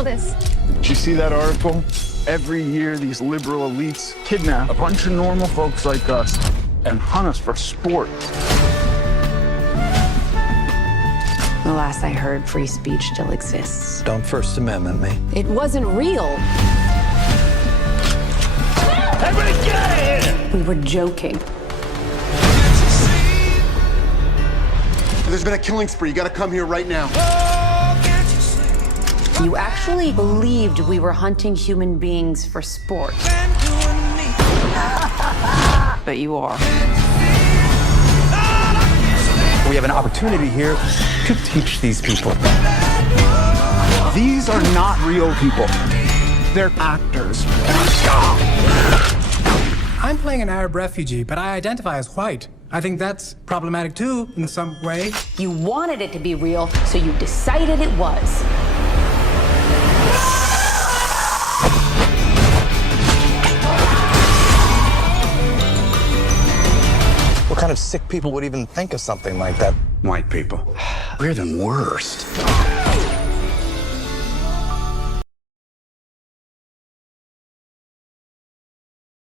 all this? Did you see that article? Every year, these liberal elites kidnap a bunch of normal folks like us and hunt us for sport. The last I heard, free speech still exists. Don't First Amendment me. It wasn't real. Everybody get out of here! We were joking. There's been a killing spree. You gotta come here right now. You actually believed we were hunting human beings for sport. But you are. We have an opportunity here to teach these people. These are not real people. They're actors. I'm playing an Arab refugee, but I identify as white. I think that's problematic too, in some way. You wanted it to be real, so you decided it was. What kind of sick people would even think of something like that? White people. We're the worst.